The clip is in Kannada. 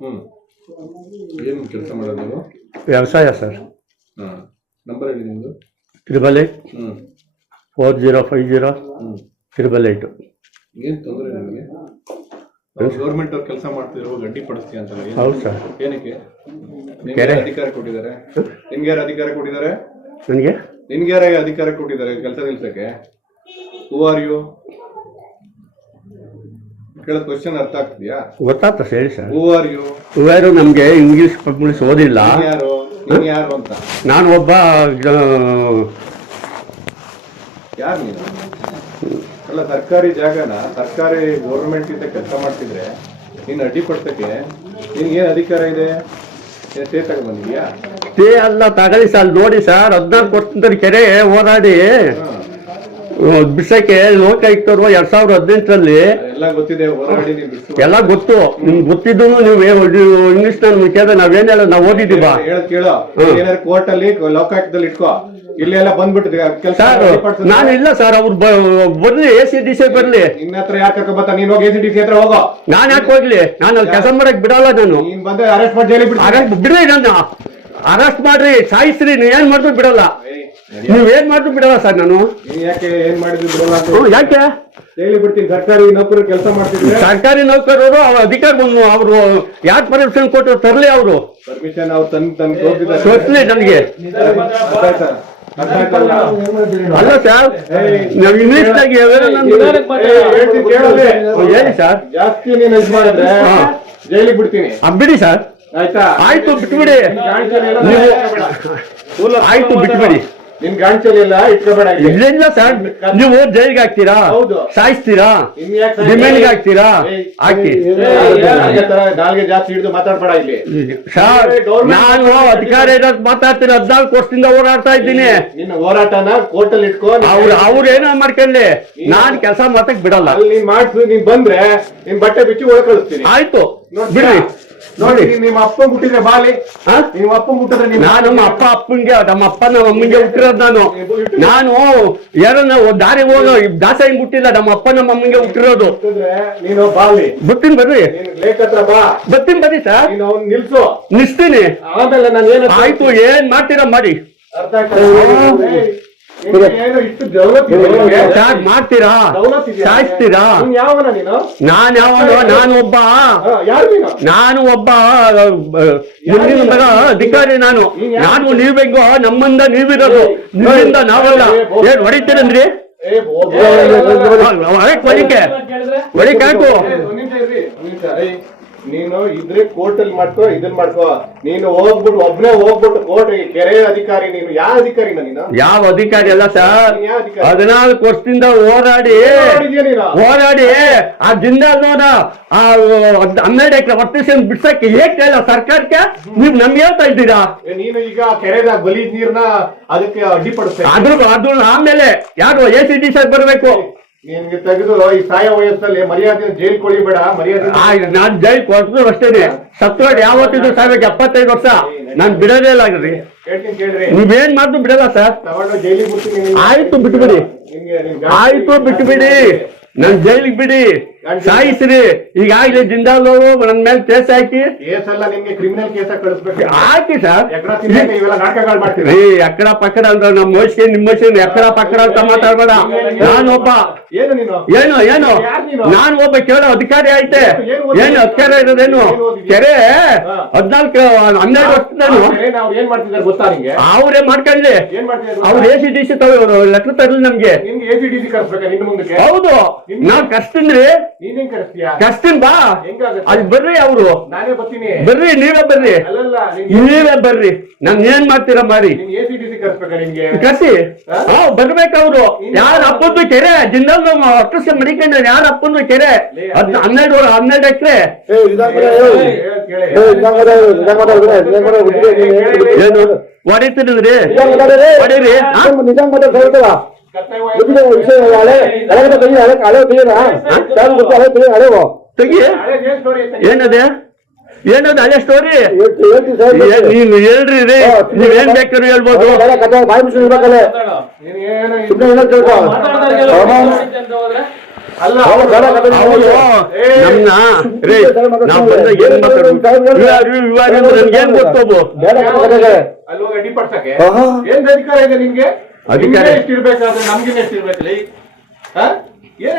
ಹ್ಮ್. ಏನು ಕೆಲಸ ಮಾಡೋದು ನೀವು? ವ್ಯವಸಾಯ ಸರ್. ಹಾ. ನಂಬರ್ ಹೇಳಿ ನಿಮ್ಮದು ತ್ರಿಬಲ್ ಏಟ್. ಹ್ಮ್. Four zero five zero. ಹ್ಮ್. Triple eight. ಏನ್ ತೊಂದರೆ ನಿಮಗೆ? ಗೌರ್ಮೆಂಟ್ ಅವ್ರು ಕೆಲಸ ಮಾಡ್ತಿದ್ರು ಗಡ್ಡಿ ಪಡಿಸ್ತೀಯ ಅಂತಲ್ಲ ಏನು? ಹೌದು ಸರ್. ಏನಕ್ಕೆ? ನಿಮ್ಗೆ ಯಾರು ಅಧಿಕಾರ ಕೊಟ್ಟಿದ್ದಾರೆ? ನಿಮ್ಗೆ ಯಾರು ಅಧಿಕಾರ ಕೊಟ್ಟಿದ್ದಾರೆ? ನನಗೆ ನಿನ್ಗೆ ಯಾರ ಅಧಿಕಾರ ಕೊಟ್ಟಿದ್ದಾರೆ ಕೆಲಸ ನಿಲ್ಸಕ್ಕೆ? ಹೂ ಆರ್ ಯು ಕೇಳೋ ಕ್ವಶನ್ ಅರ್ಥ ಆಗ್ತಿದ್ಯಾ? ಗೊತ್ತಾಗ್ತ ಸರ್ ಹೇಳಿ ಸರ್. ಹೂ ಆರ್ ಯು ಇವರು ನಮಗೆ ಇಂಗ್ಲೀಷ್ ಪಬ್ಲಿಷ್ ಓದಿಲ್ಲ. ನೀನ್ ಯಾರು? ನೀನ್ ಯಾರು ಅಂತ? ನಾನು ಒಬ್ಬ ಯಾರು ನೀನು? ಅಲ್ಲ ಸರ್ಕಾರಿ ಜಾಗನ ಸರ್ಕಾರಿ ಗೌರ್ಮೆಂಟ್ ಇಂದ ಕೆಲಸ ಮಾಡ್ತಿದ್ರೆ ನೀನು ಅಡ್ಡಿಪಡ್ಸಕ್ಕೆ ನಿನ್ಗೆ ಏನು ಅಧಿಕಾರ ಇದೆ? ಏನ್ ಸ್ಟೇ ತಗೊಂಡ್ಬಂದಿದ್ಯಾ ಸ್ಟೇ ಅಲ್ಲ ತಗೊಳ್ಳಿ ಸರ್. ನೋಡಿ ಸರ್ ಹದಿನಾಲ್ಕು ವರ್ಷದ ಕೆರೆ ಹೋರಾಡಿ ಆ, ಬಿಡ್ಸಕ್ಕೆ ಲೋಕಾಯುಕ್ತರು ಎರಡ್ ಸಾವಿರದ ಹದಿನೆಂಟರಲ್ಲಿ ಎಲ್ಲ ಗೊತ್ತು. ನಿಮ್ಗೆ ಗೊತ್ತಿದ್ದು ನೀವು ಇಂಗ್ಲಿಷ್ ನಾನು ಕೇಳಿದ್ರೆ ನಾವೇನ್ ಹೇಳ ನಾವು ಓದಿದ್ದೀವ ಹೇಳದ್ ಕೇಳೋ ಏನಾದ್ರು ಕೋರ್ಟ್ ಅಲ್ಲಿ ಲೋಕಾಯುಕ್ತದಲ್ಲಿ ಇಟ್ಕೋ. ಇಲ್ಲಿ ಎಲ್ಲ ಬಂದ್ಬಿಟ್ಟು ನಾನು ಇಲ್ಲ ಸರ್ ಅವ್ರು ಬರ್ಲಿ ಎ ಸಿ ಡಿ ಸಿ ಬರ್ಲಿ. ನಿನ್ನ ಹತ್ರ ಯಾರು ಕರ್ಕೊಂಡ್ ಬರ್ತಾ ನೀನ್ ಹೋಗಿ ಎ ಸಿ ಡಿ ಸಿ ಹತ್ರ ಹೋಗೋ. ನಾನು ಯಾಕೆ ಹೋಗ್ಲಿ? ನಾನು ಅಲ್ಲಿ ಕೆಲಸ ಮಾಡಕ್ ಬಿಡಲ್ಲ ನಾನು. ನೀನ್ ಬಂದ್ರೆ ಅರೆಸ್ಟ್ ಮಾಡಿ ಜೈಲಿಗೆ ಬಿಡ್ರಿ ನನ್ನ ಅರೆಸ್ಟ್ ಮಾಡ್ರಿ ಸಾಯಿಸ್ರಿ ನೀನ್ ಏನ್ ಮಾಡಿದ್ರು ಬಿಡಲ್ಲ. ನೀವ್ ಏನ್ ಮಾಡಿದ್ರು ಬಿಡಲ್ಲ ಸರ್ ನಾನು? ಯಾಕೆ ಏನ್ ಮಾಡಿದ್ರು ಬಿಡಲ್ಲ ಅಂತ ಹ್ಮ್, ಯಾಕೆ? ಹೇಳಿ ಬಿಡ್ತೀನಿ ಸರ್ಕಾರಿ ನೌಕರು ಕೆಲಸ ಮಾಡ್ತಿದ್ರೆ. ಸರ್ಕಾರಿ ನೌಕರರು ಅವ್ರ ಅಧಿಕಾರ ಅವರು ಯಾರು ಪರ್ಮಿಷನ್ ಕೊಟ್ಟರು ತರ್ಲಿ ಅವರು. ಪರ್ಮಿಷನ್ ಅವ್ರು ತೋರಿಸಿದ್ದಾರೆ ನನಗೆ? ಅಲ್ಲ ಸರ್ ನಾವು ಇಂಗ್ಲಿಷ್ ನಾಗ. ಹೇಳಿ ಸರ್. ಜಾಸ್ತಿ ನೀನು ಇದು ಮಾಡಿದ್ರೆ ಹಾ. ಜೈಲಿಗೆ ಬಿಡ್ತೀನಿ. ಬಿಡಿ ಸರ್. ಆಯ್ತಾ? ಆಯ್ತು ಬಿಟ್ಬಿಡಿ. ನೀವು-. ಆಯ್ತು ಬಿಟ್ಬಿಡಿ. ನಿನ್ ಗಾಂಚಲಿ ಎಲ್ಲ ಇಟ್ಕೋಬೇಡ ಇಲ್ಲಿ. ಇಲ್ಲಿಂದ ಸರ್ ನೀವು ಜೈಲ್ಗೆ ಹಾಕ್ತೀರಾ. ಸಾಯಿಸ್ತೀರಾ? ಡಿಮ್ಯಾಂಡ್ಗೆ ಹಾಕ್ತೀರಾ? ಹಾಕಿ. ನಾಲ್ಗೆ ಜಾಸ್ತಿ ಹಿಡಿದು ಮಾತಾಡ್ಬೇಡ ಇಲ್ಲಿ. ಸರ್ ನಾನು ಅಧಿಕಾರ ಇರೋದ್ ಮಾತಾಡ್ತೀನಿ ಹದ್ನಾಲ್ಕು ವರ್ಷದಿಂದ ಹೋರಾಡ್ತಾ ಇದ್ದೀನಿ. ನಿನ್ನ ಹೋರಾಟನ ಕೋರ್ಟ್ ಅಲ್ಲಿ ಇಟ್ಕೋ ಅವ್ರು ಅವ್ರು ಏನೋ ಮಾಡ್ಕೊಳ್ಳಿ ನಾನ್ ಕೆಲಸ ಮಾತಾಕ್ ಬಿಡಲ್ಲ. ಅಲ್ಲಿ ನೀನ್ ಮಾಡ್ಸು ನೀನ್ ಬಂದ್ರೆ ನಿಮ್ ಬಟ್ಟೆ ಬಿಚ್ಚಿ ಒಳ ಕಳಿಸ್ತೀನಿ. ಆಯ್ತು? ಬಿಡ್ರಿ. ನೋಡಿ. ನಿಮ್ಮ ಅಪ್ಪ ಹುಟ್ಟಿದ್ರೆ ಬಾಲಿ? ನಿಮ್ಮ ಅಪ್ಪ ಹುಟ್ಟಿದ್ರೆ ನಾನು ನಮ್ಮ ಅಪ್ಪ ಅಪ್ಪನ್ಗೆ ನಮ್ಮ ಅಪ್ಪ ನಮ್ಮ ಅಮ್ಮಂಗೆ ಹುಟ್ಟಿರೋದು ನಾನು. ನಾನು ಯಾರನ್ನ ದಾರಿ ಹೋಗೋ ದಾಸ ಹಿಂಗ್ ಹುಟ್ಟಿಲ್ಲ ನಮ್ಮ ಅಪ್ಪ ನಮ್ಮ ಅಮ್ಮಂಗೆ ಹುಟ್ಟಿರೋದು. ನೀನು ಬಾಲಿ. ಬರ್ತೀನಿ ಬರ್ರಿ. ಬರ್ತೀನಿ ಬರ್ರಿ ಸರ್. ನಿಲ್ಸು. ನಿಲ್ಸ್ತೀನಿ. ಆಮೇಲೆ ನಾನು ಏನು ಆಯ್ತು ಏನ್ ಮಾಡ್ತೀರಾ ಮಾಡಿ. ಅರ್ಥ ಸರ್ ಮಾಡ್ತೀರಾ? ಸಾಯಿಸ್ತೀರಾ ನೀನು ನಾನ್ ಯಾವ ನಾನು ಒಬ್ಬ ನೀನು ಒಬ್ಬ ಮುಂದಿನ ಅಧಿಕಾರಿ ನಾನು ನಾನು ನೀವೆಂಗೋ ನಮ್ಮಿಂದ ನೀವಿರೋದು ನಿಮ್ಮಿಂದ ನಾವಲ್ಲ ಏನ್ ಹೊಡಿತೀರಂದ್ರಿ ಹೊಡಿಕೆ ಹೊಡಿಕೆ ಹಾಕು ನೀನು ಇದ್ರೆ ಕೋರ್ಟ್ ಅಲ್ಲಿ ಮಾಡ್ಕೋ ಇದನ್ ಮಾಡ್ಕೋ. ನೀನು ಹೋಗ್ಬಿಟ್ಟು ಒಬ್ನೇ ಹೋಗ್ಬಿಟ್ಟು ಕೋರ್ಟ್ ಕೆರೆ ಅಧಿಕಾರಿ ನೀನು. ಯಾವ ಅಧಿಕಾರಿ ನೀನು? ಯಾವ ಅಧಿಕಾರಿ ಅಲ್ಲ ಸರ್? ಹದಿನಾಲ್ಕು ವರ್ಷದಿಂದ ಹೋರಾಡಿ. ಹೋರಾಡಿ. ಆ ಜಿಂದಾಲ್ನೋಡ ಆ ಹನ್ನೆರಡು ಎಕರೆ ಒಟ್ಟಿಗೆ ಬಿಡ್ಸಕ್ಕೆ ಹೇಗ್ ಕೇಳ ಸರ್ಕಾರಕ್ಕೆ? ನೀವ್ ನಮ್ಗೆ ಹೇಳ್ತಾ ಇದ್ದೀರಾ? ನೀನು ಈಗ ಕೆರೆದ ಬಲಿ ನೀರ್ನ ಅದಕ್ಕೆ ಅಡ್ಡಿಪಡಿಸ್ತಾ ಅದ್ರ ಅದ್ರ ಆಮೇಲೆ ಯಾರು ಎ ಸಿ ಡಿ ಸರ್ ಬರ್ಬೇಕು? ನಿನ್ಗೆ ತೆಗೆದು ಈ ಸಾಯ ವಯಸ್ಸಲ್ಲಿ ಮರ್ಯಾದೆ ಜೈಲ್ ಕೊಳಿಬೇಡ ಮರ್ಯಾದೆ ನಾನ್ ಜೈಲ್ ಕೊಟ್ಟರು ಅಷ್ಟೇನೆ. ಸತ್ವಾಡ್ ಯಾವತ್ತಿದ್ರು ಸಾವಿರದ ಎಪ್ಪತ್ತೈದು ವರ್ಷ. ನಾನ್ ಬಿಡೋದೇ ಇಲ್ಲ ಆಗ್ರಿ ನೀವೇನ್ ಮಾಡ್ದು ಬಿಡಲ್ಲ ಸರ್. ಆಯ್ತು ಬಿಟ್ಟು ಬಿಡಿ ನಿನ್ನ. ಆಯ್ತು ಬಿಟ್ಬಿಡಿ. ಬಿಡಿ ಆಯ್ತು ಬಿಟ್ಬಿಡಿ. ನನ್ ಜೈಲಿಗೆ ಬಿಡಿ. ಸಾಯಿಸ್ರಿ. ಈಗಾಗಲೇ ಜಿಂದಾಲ್ ನನ್ ಮೇಲೆ ಕೇಸ್ ಹಾಕಿ. ಕೇಸ್ ಎಲ್ಲ ನಿಮ್ಗೆ ಕ್ರಿಮಿನಲ್ ಕೇಸ ಕಳಿಸ್ಬೇಕು. ಹಾಕಿ ಸರ್. ಇವೆಲ್ಲ ನಾಟಕಗಳು ಎಕ್ಕಡ ಪಕ್ಕಡ ಅಂದ್ರೆ ನಮ್ಮ ಮೋಸ್ಗೆ ನಿಮ್ಮ ಮೋಸ್ಗೆ ಎಕ್ಕಡ ಪಕ್ಕಡ ಅಂತ ಮಾತಾಡ್ಬೇಡ. ನಾನೊಬ್ಬ ಏನು ನೀನು? ಏನು ಏನು? ನಾನು? ಒಬ್ಬ ಕೇಳೋ ಅಧಿಕಾರಿ ಐತೆ ಏನು ಅಧಿಕಾರ ಇರೋದೇನು? ಕೆರೆ. ಹದ್ನಾಲ್ಕು ಹನ್ನೆರಡು ವರ್ಷ ನಾವು ಏನ್ ಮಾಡ್ತಿದ್ದಾರೆ ಗೊತ್ತಾ ನಿಂಗೆ? ಅವರೇ ಮಾಡ್ಕೊಳ್ಳಿ. ಅವ್ರು? A C D C letter ತರಲಿ ನಮ್ಗೆ. ಹೌದು. ನಾವ್ ಕಷ್ಟನ್ರಿ ನೀನೇನ್ ಕಳಿಸ್ತೀಯಾ ಬಾ. ಹೆಂಗಾಗತ್ತೆ? ಅಲ್ಲಿ ಬರ್ರಿ ಅವರು. ನಾನೇ ಬರ್ತೀನಿ. ಬರ್ರಿ ನೀವೇ ಬರ್ರಿ. ಅಲ್ಲಲ್ಲ ನೀವೇ ಬರ್ರಿ. ನನ್ ಏನ್ ಮಾಡ್ತೀರಾ ಮಾಡಿ ಕಸಿ ಹಾ? ಬರ್ಬೇಕು ಅವರು ಯಾರ ಅಪ್ಪಂದು ಕೆರೆ? ಜಿಂದಲ್ ಅಷ್ಟು ಮಡಿಕೊಂಡ್ರೆ ಯಾರ ಅಪ್ಪಂದು ಕೆರೆ? ಅದ್. ಹನ್ನೆರಡು ಹನ್ನೆರಡು ಎಕರೆ. ಏನು? ಹೊಡಿತೀರಿ ಹೊಡೀರಿ ಹಾ? ಕತ್ತಲೆ ವಯಸ್ಸು. ತೆಗಿ ಹಳೆ ಏನ್ story ತೆಗಿ? ಏನದೆ? ಏನದ ಅದೇ ಸ್ಟೋರಿ ನೀನು ಹೇಳ್ರಿ ರೀ. ನೀವ್ ಏನ್ ಬೇಕಾದ್ರು ಹೇಳ್ಬೋದು. ಏನು ಇದು- ಅಲ್ಲ ಅವರು ನಮ್ನ ರೇ ನಾವ್ ಬಂದ ಏನ್. ಏನ್ ಅಧಿಕಾರ ಇದೆ ನಿಮ್ಗೆ ನಿಮ್ಗೆ ಎಷ್ಟಿರ್ಬೇಕಾದ್ರೆ ನಮ್ಗಿನ ಎಷ್ಟಿರ್ಬೇಕಲ್ಲ ಆ ಏನ್